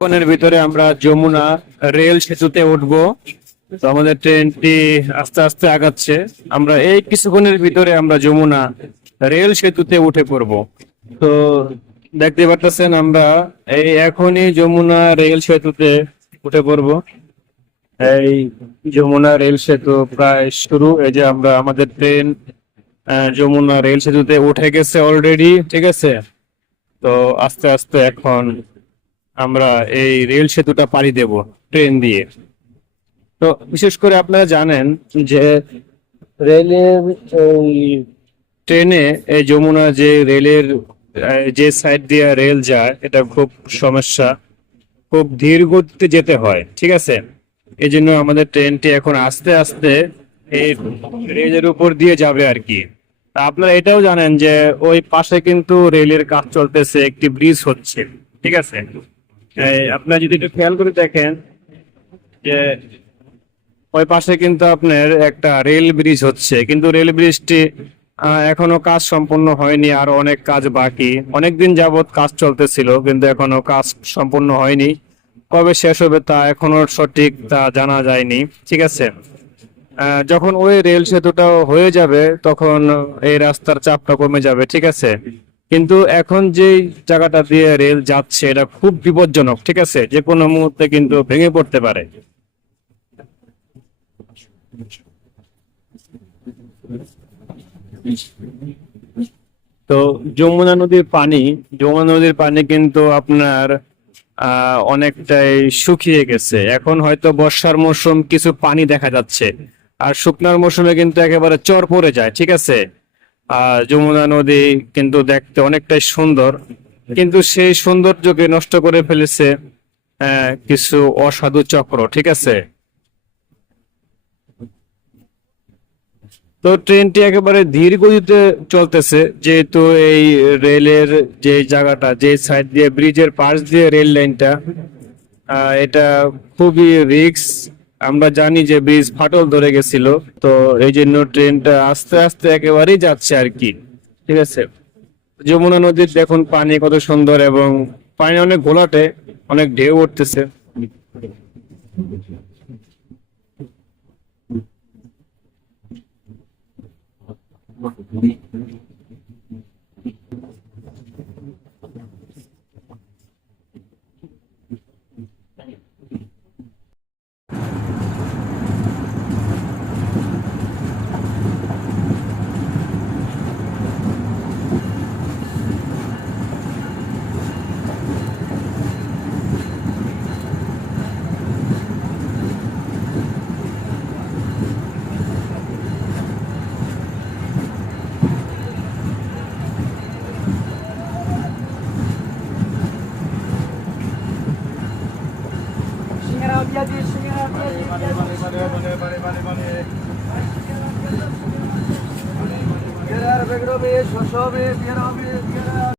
কিছুক্ষণের ভিতরে আমরা যমুনা রেল সেতুতে উঠব। তো আমাদের ট্রেনটি আস্তে আস্তে আগাচ্ছে। আমরা এই কিছুক্ষণের ভিতরে আমরা যমুনা রেল সেতুতে উঠে পড়ব। তো দেখতে পাচ্ছেন আমরা এই এখনই যমুনা রেল সেতুতে উঠে পড়ব। এই যমুনা রেল সেতু প্রায় শুরু। এই যে আমরা আমাদের ট্রেন যমুনা রেল সেতুতে উঠে গেছে অলরেডি, ঠিক আছে? তো আস্তে আস্তে এখন আমরা এই রেল সেতুটা পাড়ি দেব, ট্রেন দিয়ে। তো বিশেষ করে আপনারা জানেন যে রেলের ট্রেনে এই যমুনা যে রেলের যে সাইড দিয়ে রেল যায়, এটা খুব সমস্যা। খুব ধীর গতিতে যেতে হয়, ঠিক আছে? এই জন্য আমাদের ট্রেনটি এখন আস্তে আস্তে এই রেলের উপর দিয়ে যাবে আর কি। আপনারা এটাও জানেন যে ওই পাশে কিন্তু রেলের কাজ চলতেছে, একটি ব্রিজ হচ্ছে, ঠিক আছে? আপনারা যদি একটু খেয়াল করে দেখেন যে ওই পাশে কিন্তু আপনার একটা রেল ব্রিজ হচ্ছে। কিন্তু রেল ব্রিজটি এখনও কাজ সম্পূর্ণ হয়নি, আর অনেক কাজ বাকি। অনেকদিন যাবত কাজ চলতেছিল, কিন্তু এখনও কাজ সম্পূর্ণ হয়নি। কবে শেষ হবে তা এখনও সঠিক তা জানা যায়নি। ঠিক আছে? যখন ওই রেল সেতুটা হয়ে যাবে, তখন এই রাস্তার চাপটা কমে যাবে। ঠিক আছে? কিন্তু এখন যে জায়গাটা দিয়ে রেল যাচ্ছে, এটা খুব বিপজ্জনক, ঠিক আছে? যে কোনো মুহূর্তে কিন্তু ভেঙে পড়তে পারে। তো যমুনা নদীর পানি, যমুনা নদীর পানি কিন্তু আপনার অনেকটাই শুকিয়ে গেছে। এখন হয়তো বর্ষার মৌসুম কিছু পানি দেখা যাচ্ছে। আর শুকনার মৌসুমে কিন্তু একেবারে চর পড়ে যায়, ঠিক আছে? যমুনা নদী কিন্তু দেখতে অনেকটাই সুন্দর। কিন্তু সেই সৌন্দর্যকে নষ্ট করে ফেলেছে কিছু অসাধু চক্র, ঠিক আছে? তো ট্রেনটি একেবারে ধীর গতিতে চলতেছে, যেহেতু এই রেলের যে জায়গাটা, যে সাইড দিয়ে ব্রিজের পাশ দিয়ে রেল লাইনটা এটা খুবই রিক্স আমরা জানি যে ব্রিজ ফাটল ধরে গেছিল, তো এই জন্য ট্রেনটা আস্তে আস্তে একেবারেই যাচ্ছে আর কি, ঠিক আছে? যমুনা নদীর দেখুন পানি কত সুন্দর এবং পানি অনেক ঘোলাটে, অনেক ঢেউ উঠতেছে। সিঙ্গারা দিয়া দিয়ে সিঙ্গারা দিয়ে